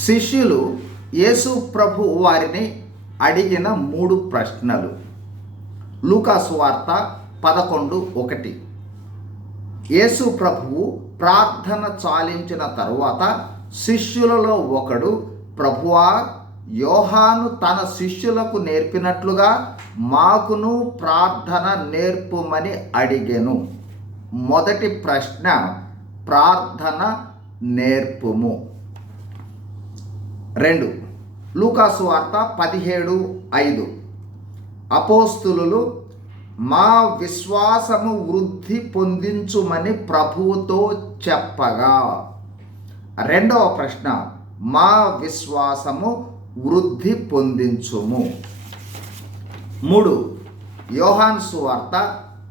శిష్యులు యేసు ప్రభు వారిని అడిగిన 3 ప్రశ్నలు. లూకాసు వార్త 11:1. యేసు ప్రభువు ప్రార్థన చాలించిన తరువాత శిష్యులలో ఒకడు, ప్రభువా, యోహాను తన శిష్యులకు నేర్పినట్లుగా మాకును ప్రార్థన నేర్పుమని అడిగెను. మొదటి ప్రశ్న, ప్రార్థన నేర్పుము. 2. లూకాసు వార్త 17:5. అపోస్తులు మా విశ్వాసము వృద్ధి పొందించుమని ప్రభువుతో చెప్పగా. రెండవ ప్రశ్న, మా విశ్వాసము వృద్ధి పొందించుము. 3. యోహాను సువార్త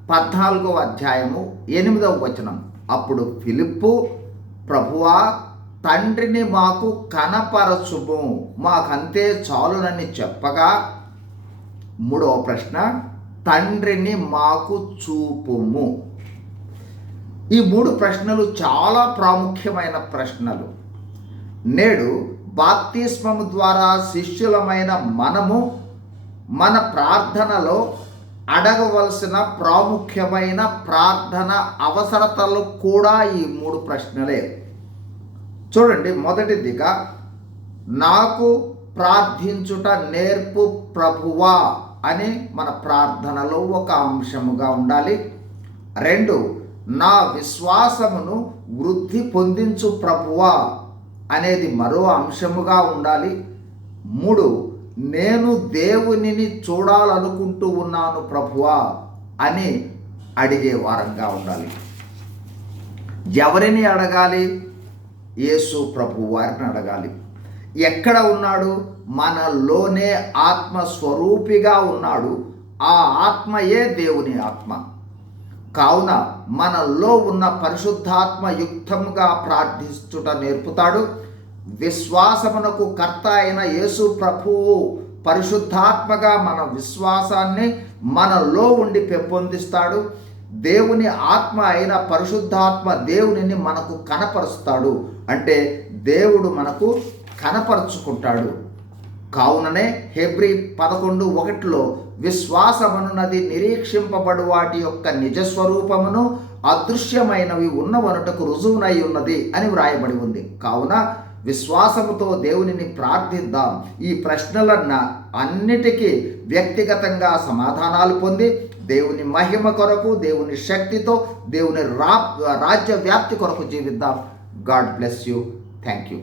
14:8. అప్పుడు ఫిలిప్పు, ప్రభువా, తండ్రిని మాకు కనపరచుము, మాకంతే చాలునని చెప్పగా. 3వ ప్రశ్న, తండ్రిని మాకు చూపుము. ఈ 3 ప్రశ్నలు చాలా ప్రాముఖ్యమైన ప్రశ్నలు. నేడు బాప్తిస్మము ద్వారా శిష్యులమైన మనము మన ప్రార్థనలో అడగవలసిన ప్రాముఖ్యమైన ప్రార్థన అవసరతలు కూడా ఈ 3 ప్రశ్నలే. చూడండి, మొదటిదిగా నాకు ప్రార్థించుట నేర్పు ప్రభువా అని మన ప్రార్థనలో ఒక అంశముగా ఉండాలి. 2, నా విశ్వాసమును వృద్ధి పొందించు ప్రభువా అనేది మరో అంశముగా ఉండాలి. 3, నేను దేవునిని చూడాలనుకుంటూ ఉన్నాను ప్రభువా అని అడిగే వారంగా ఉండాలి. ఎవరిని అడగాలి? యేసు ప్రభు వారిని అడగాలి. ఎక్కడ ఉన్నాడు? మనలోనే ఆత్మస్వరూపిగా ఉన్నాడు. ఆ ఆత్మయే దేవుని ఆత్మ. కావున మనలో ఉన్న పరిశుద్ధాత్మ యుక్తముగా ప్రార్థించుట నేర్పుతాడు. విశ్వాసమునకు కర్త అయిన యేసు ప్రభువు పరిశుద్ధాత్మగా మన విశ్వాసాన్ని మనలో ఉండి పెంపొందిస్తాడు. దేవుని ఆత్మ అయిన పరిశుద్ధాత్మ దేవునిని మనకు కనపరుస్తాడు. అంటే దేవుడు మనకు కనపరుచుకుంటాడు. కావుననే హెబ్రీ 11:1 విశ్వాసమనున్నది నిరీక్షింపబడు వాటి యొక్క నిజస్వరూపమును అదృశ్యమైనవి ఉన్నవనుటకు రుజువునై ఉన్నది అని వ్రాయబడి ఉంది. కావున విశ్వాసముతో దేవునిని ప్రార్థిద్దాం. ఈ ప్రశ్నలన్న అన్నిటికీ వ్యక్తిగతంగా సమాధానాలు పొంది దేవుని మహిమ కొరకు, దేవుని శక్తితో, దేవుని రాజ్య వ్యాప్తి కొరకు జీవిద్దాం. God bless you. Thank you.